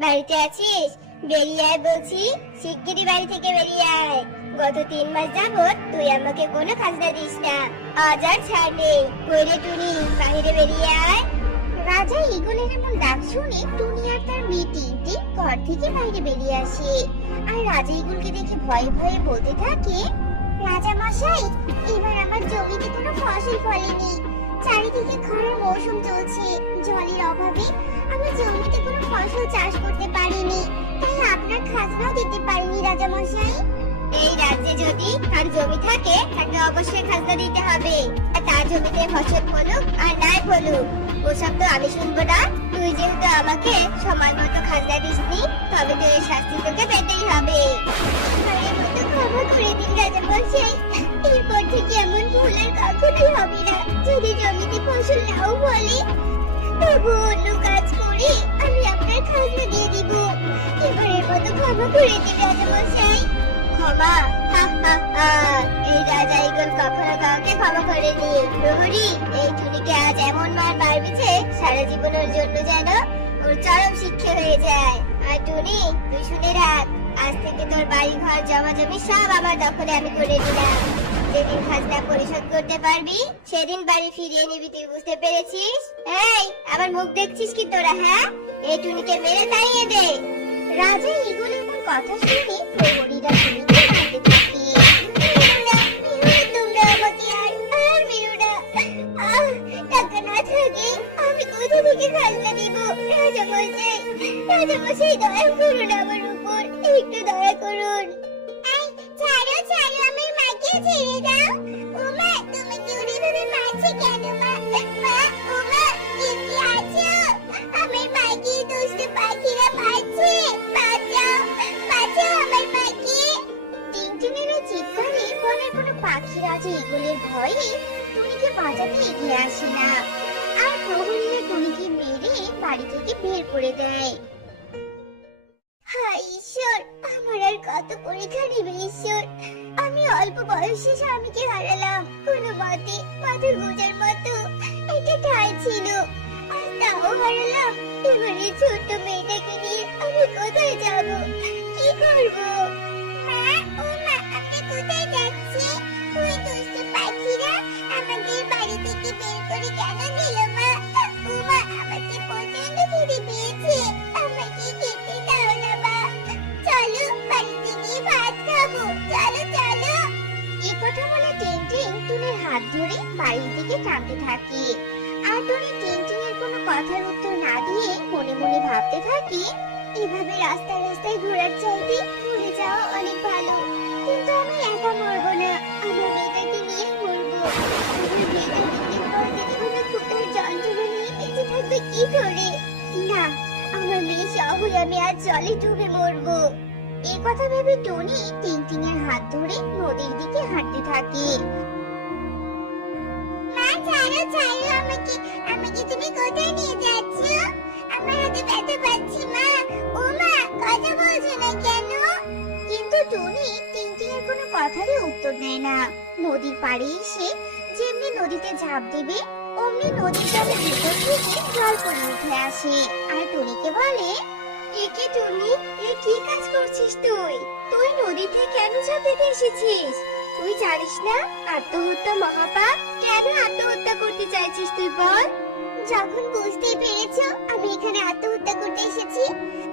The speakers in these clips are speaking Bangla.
বাড়িতে আছিস? বেরিয়ে আয় বলছি, শিগগিরই বাড়ি থেকে বেরিয়ে আয়। গত 3 মাস যাবত তুই আমাকে কোনো খাজনা দিস না, আজ আর ছাড় নেই। কইরে টুনি, বাইরে বেরিয়ে আয়। রাজা ঈগলের এমন ডাক শুনে টুনি আর তার মেয়ে টিনটিন ঘর থেকে বাইরে বেরিয়ে আসে। আর রাজা ঈগলকে দেখে ভয়ে ভয়ে বলতে থাকে, রাজা মশাই, এবার আমার জমিতে কোনো ফসল ফলেনি। চারিদিকে খরার মৌসুম চলছে, জলের অভাবে আমি জমিতে কোনো ফসল চাষ করতে পারিনি, তাই আপনার খাজনাও দিতে পারিনি রাজা মশাই। এই রাজ্যে যদি তার জমি থাকে তাকে অবশ্যই খাজনা দিতে হবে। আর তার জমিতে ফসল ফলুক আর নাই ফলুক, ওসব তো আমি শুনবো না। তুই যেহেতু আমাকে সময় মতো খাজনা দিসনি, তবে তো এই শাস্তি তোকে পেতেই হবে। এবারের মতো ক্ষমা করে দিন রাজা মশাই, এরপর থেকে এমন ভুল আর কখনোই হবে না। যদি জমিতে ফসল নাও ফলে, তবু অন্য কাজ করে আমি আপনার খাজনা দিয়ে দিব। এবারের মতো ক্ষমা করে দিন রাজা মশাই। ক্ষমা? হা হা হা, এই রাজা ঈগল কখনো কাউকে ক্ষমা করেনি। প্রহরী, এই টুনিকে আজ এমন মার মারবি যে সারা জীবন ওর জন্য যেন ওর চরম শিক্ষা হয়ে যায়। আর টুনি, তুই শুনে রাখ, আজ থেকে তোর বাড়ি ঘর জমা জমি সব আমার দখলে আমি করে দিলাম। যেদিন খাজনা পরিশোধ করতে পারবি সেদিন বাড়ি ফিরিয়ে নিবি, তুই বুঝতে পেরেছিস? এই, আবার মুখ দেখছিস কি তোরা? হ্যাঁ, এই টুনিকে মেরে তাড়িয়ে দে। রাজা ঈগলের এমন কথা শুনে প্রহরীরা টুনিকে মারতে থাকে। তোমরা আমাকে আর মেরো না। টাকা না থাকে আমি কোথা থেকে খাজনা দিব? রাজা মশাই, দয়া করুন আমার উপর, একটু দয়া করুন। ছাড়ো ছাড়ো, আমার মাকে ছেড়ে দাও। ওমা, তুমি কি ওইভাবে মারছো কেন? মা, ওমা, কি আছো? আমার মাকে দুষ্ট পাখিরা মারছে, বাঁচাও বাঁচাও আমার মাকে। টিনটিনের চিৎকারে বনের কোনো পাখি রাজা ঈগলের ভয়ে টুনিকে বাঁচাতে এগিয়ে আসে না। আর প্রহরীরা টুনিকে মেরে বাড়ি থেকে বের করে দেয়। হায় ঈশ্বর, আমার আর কত পরীক্ষা নেবে ঈশ্বর। আমি অল্প বয়সে স্বামীকে হারালাম, কোনো মতে মাথার বোঝার মতো একটা ঠাঁই ছিল, আর তাও হারালাম। এবারে ছোট্ট মেয়েটাকে নিয়ে আমি কোথায় যাব, কি করব? মা, ও মা, আমরা কোথায় যাচ্ছি? ওই দুষ্ট পাখিরা আমাদের বাড়ি থেকে বের করে কেন দিল? মা, ও মা, আমাকে প্রচন্ড খিদে পেয়েছে, আমাকে খেতে দাও না মা। চলো, বাড়িতে গিয়ে ভাত খাবো, চলো চলো। এই কথা বলে টিনটিন টুনির হাত ধরে বাড়ির দিকে টানতে থাকে। আর টুনি টিনটিনের কোনো কথার উত্তর না দিয়ে মনে মনে ভাবতে থাকে, এভাবে রাস্তায় রাস্তায় ঘোরার চাইতে ঘুরে যাওয়া অনেক ভালো। কিন্তু আমি একা মরবো না, আমার মেয়েটাকে নিয়ে মরবো। আমার মেয়েটা দিনের পর দিন এভাবে ক্ষুধার যন্ত্রণা নিয়ে বেঁচে থাকবে কি করে? না, আমার মেয়ে সহ আমি আজ জলে ডুবে মরবো। এই কথা ভেবে টনি টিনটিনের হাত ধরে নদীর দিকে হাঁটতে থাকে। মা, ছাড়ো ছাড়ো আমাকে, আমাকে তুমি কোথায় নিয়ে যাচ্ছ? আমার হাতে ব্যথা পাচ্ছি মা। ও মা, কথা বলছো না কেন? কিন্তু টনি টিনটিনের কোনো কথারই উত্তর দেয় না। নদীর পাড়ে এসে যেমনি নদীতে ঝাঁপ দিবে অমনি নদীর জলের ভিতর থেকে জল পড়ে উঠে আসে। আর টনিকে বলে, এ কি টনি, এ কি কাজ করছিস তুই? তুই নদীতে কেন ঝাঁপ দিতে এসেছিস? তুই জানিস না আত্মহত্যা মহাপাপ? কেন আত্মহত্যা করতে চাইছিস তুই বল? যখন বুঝতে পেরেছো আমি এখানে আত্মহত্যা করতে এসেছি,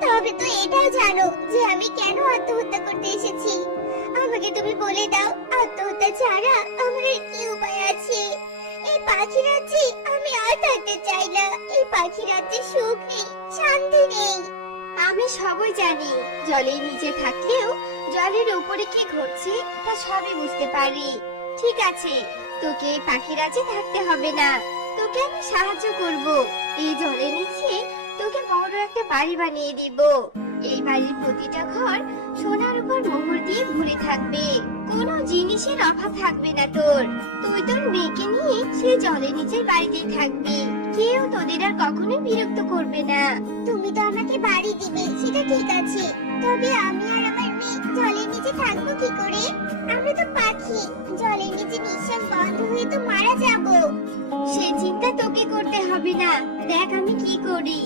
তবে তো এটাও জানো যে আমি কেন আত্মহত্যা করতে এসেছি। আমাকে তুমি বলে দাও, আত্মহত্যা ছাড়া আমার আর কি উপায় আছে? এই পাখি রাজ্যে আমি আর থাকতে চাই না। এই পাখি রাজ্যে সুখ নেই, শান্তি নেই। আমি সবই জানি, জলের নিচে থাকলেও জলের উপরে কি ঘটছে তা সবই বুঝতে পারি। ঠিক আছে, তোকে এই পাখি রাজ্যে থাকতে হবে না, তোকে আমি সাহায্য করব। এই জলের নিচে তোকে বড় একটা বাড়ি বানিয়ে দিব। এই বাড়ির প্রতিটা ঘর সোনার উপর মোহর দিয়ে ভরে থাকবে, কোনো জিনিসের অভাব থাকবে না তোর। তুই তোর মেয়েকে নিয়ে সেই জলের নিচের বাড়িতেই থাকবি, কেউ তোদের আর কখনো বিরক্ত করবে না। তুমি তো আমাকে বাড়ি দিবে, সেটা ঠিক আছে, তবে আমি আর আমার মেয়ে জলের নিচে থাকবো কি করে? আমরা তো পাখি, জলের নিচে নিঃশ্বাস বন্ধ হয়ে তো মারা যাব। সে চিন্তা তোকে করতে হবে না, দেখ আমি কি করি।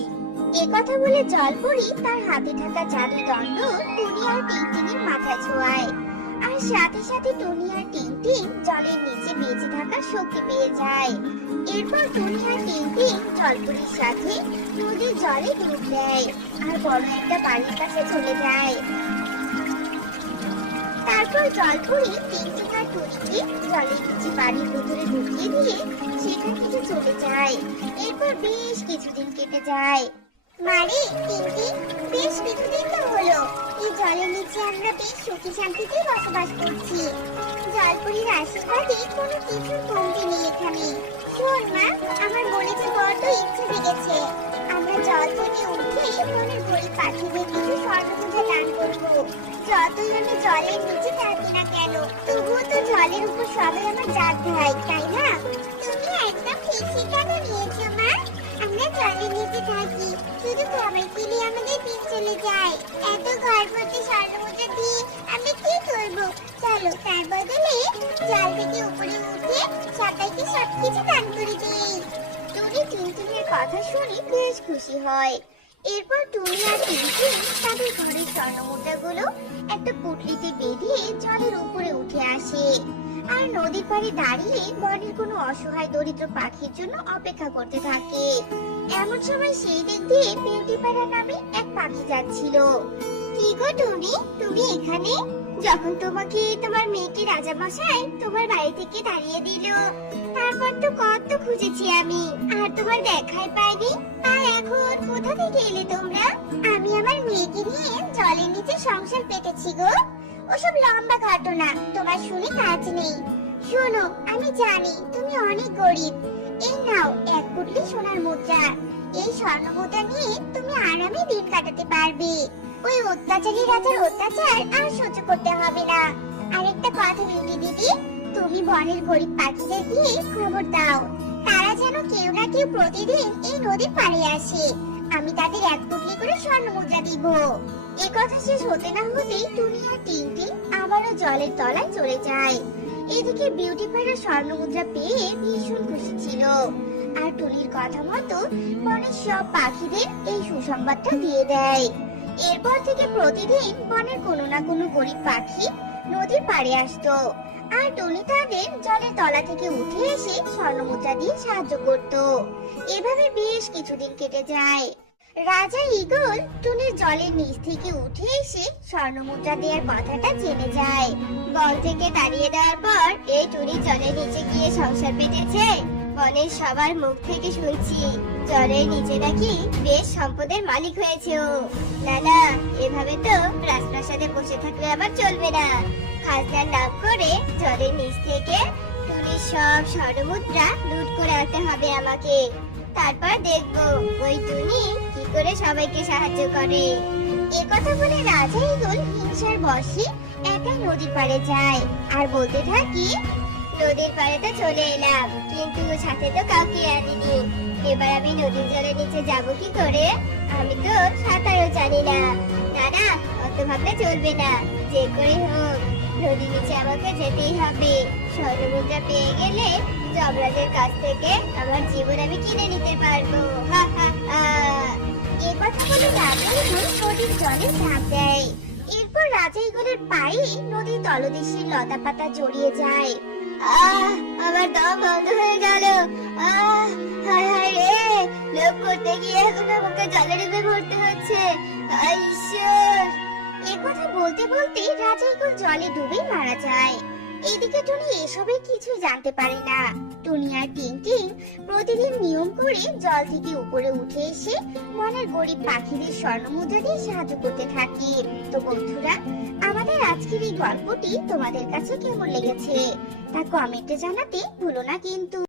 কথা বলে জলপরি তার হাতে থাকা জাদু দণ্ড টুনি আর টিংটিংয়ের মাথায় ছোঁয়ায়। আর সাথে সাথে টুনি আর টিংটিং জলের নিচে বেঁচে থাকার শক্তি পেয়ে যায়। এরপর টুনি আর টিংটিং জলপরির সাথে নদীর জলে ডুব দেয় আর বড় একটা বাড়ির কাছে চলে যায়। তারপর জলপরি টিংটিং আর টুনিকে জলের নিচে বাড়ির ভিতরে ঢুকিয়ে দিয়ে সেখান থেকে চলে যায়। এরপর বেশ কিছুদিন কেটে যায়। মারে টিংটিং, বেশ কিছুদিন তো হলো এই জলের নিচে আমরা বেশ সুখী শান্তিতে বসবাস করছি। জলপরির আশীর্বাদে কোনো কিছুর কমতি নেই এখানে। শোন মা, আমার মনে যে বড্ড ইচ্ছে জেগেছে, আমরা জল থেকে উঠে মনের গরিব পাখিদের কিছু স্বর্ণমুদ্রা দান করবো। যতই আমি জলের নিচে থাকি না কেন, তবুও তো জলের উপর সবাই আমার জাত ভাই, তাই না? তুমি একদম ঠিক সিদ্ধান্ত নিয়েছো মা। আমরা জলের নিচে থাকি, শুধু খাবার খেলে আমাদের দিন চলে যায়। এত ঘর ভর্তি স্বর্ণমুদ্রা দিয়ে আমরা কি করবো? চলো তার বদলে জল থেকে উপরে উঠে সবাইকে সবকিছু দান করে দিই। টুনি টিংটিংয়ের কথা শুনে বেশ খুশি হয়। এরপর টুনি আর টিংটিং তাদের ঘরের স্বর্ণমুদ্রাগুলো একটা পুটলিতে বেঁধে জলের উপরে উঠে আসে আর নদীর পাড়ে দাঁড়িয়ে বনের কোনো অসহায় দরিদ্র পাখির জন্য অপেক্ষা করতে থাকে। এমন সময় সেই দিক দিয়ে বিউটি প্যারা নামে এক পাখি যাচ্ছিল। কি গো টুনি, তুমি এখানে? যখন তোমাকে তোমার মেয়েকে রাজামশাই তোমার বাড়ি থেকে তাড়িয়ে দিল, তারপর তো কত খুঁজেছি আমি, আর তোমার দেখাই পাইনি। আর এখন কোথা থেকে এলে তোমরা? আমি আমার মেয়েকে নিয়ে জলের নিচে সংসার পেতেছি গো। ওসব লম্বা ঘটনা তোমার শুনে কাজ নেই। শোনো, আমি জানি তুমি অনেক গরিব। এই নাও এক পুটলি সোনার মুদ্রা। এই স্বর্ণ মুদ্রা নিয়ে তুমি আরামে দিন কাটাতে পারবে। ওই অত্যাচারী রাজার অত্যাচার আর সহ্য করতে হবে না। আরেকটা কথা বিউটি দিদি, তুমি বনের গরিব পাখিদের দিয়ে খবর দাও, তারা যেন কেউ না কেউ প্রতিদিন এই নদীর পাড়ে আসে। আমি তাদের এক পুটলি করে স্বর্ণ মুদ্রা দিব। এ কথা শেষ হতে না হতেই টুনি আর টিংটিং আবারও জলের তলায় চলে যায়। এদিকে বিউটি প্যারা স্বর্ণ মুদ্রা পেয়ে ভীষণ খুশি ছিল আর টুনির কথা মতো বনের সব পাখিদের এই সুসংবাদটা দিয়ে দেয়। এরপর থেকে প্রতিদিন বনের কোনো না কোনো গরিব পাখি নদীর পাড়ে আসতো আর টুনি তাদের জলের তলা থেকে উঠে এসে স্বর্ণমুদ্রা দিয়ে সাহায্য করত। এভাবে বেশ কিছুদিন কেটে যায়। রাজা ঈগল টুনির জলের নিচ থেকে উঠে এসে স্বর্ণমুদ্রা দেওয়ার কথাটা জেনে যায়। বল থেকে তাড়িয়ে দেওয়ার পর এই টুনি জলের নিচে গিয়ে সংসার পেতেছে। বনের সবার মুখ থেকে শুনছি জলের নিচে নাকি বেশ সম্পদের মালিক হয়েছে ও। না না, এভাবে তো রাজপ্রাসাদে বসে থাকলে আবার চলবে না। খাজনার নাম করে জলের নিচ থেকে টুনির সব স্বর্ণমুদ্রা লুট করে আনতে হবে আমাকে। তারপর দেখবো ওই টুনি কি করে সবাইকে সাহায্য করে। এ কথা বলে রাজা ঈগল হিংসার বশে একাই নদীর পাড়ে যায় আর বলতে থাকি, নদীর পাড়ে তো চলে এলাম, কিন্তু সাথে তো কাউকে আনিনি। এবার আমি নদীর জলের নিচে যাব কি করে? আমি তো সাঁতারও জানি না। না না, অত ভাবলে চলবে না। যে করে হোক নদীর নিচে আমাকে যেতেই হবে। স্বর্ণমুদ্রা পেয়ে গেলে যমরাজের কাছ থেকে আমার জীবন আমি কিনে নিতে পারবো। হা হা হা। এ কথা বলে রাজা ঈগল নদীর জলে ঝাঁপ দেয়। এরপর রাজা ঈগলের পায়ে নদীর তলদেশের লতা পাতা জড়িয়ে যায়। আমার দম বন্ধ হয়ে গেল। হায় হায় রে, লোক করতে গিয়ে এখন আমাকে জলে ডুবে মরতে হচ্ছে। ঈশ্বর! এ কথা বলতে বলতে রাজা ঈগল জলে ডুবে মারা যায়। এদিকে টুনি এসবের কিছু জানতে পারে না। টুনি আর টিংটিং প্রতিদিন নিয়ম করে জল থেকে উপরে উঠে এসে মনের গরিব পাখিদের স্বর্ণমুদ্রা দিয়ে সাহায্য করতে থাকে। তো বন্ধুরা, আমাদের আজকের এই গল্পটি তোমাদের কাছে কেমন লেগেছে তা কমেন্টে জানাতে ভুলো না কিন্তু।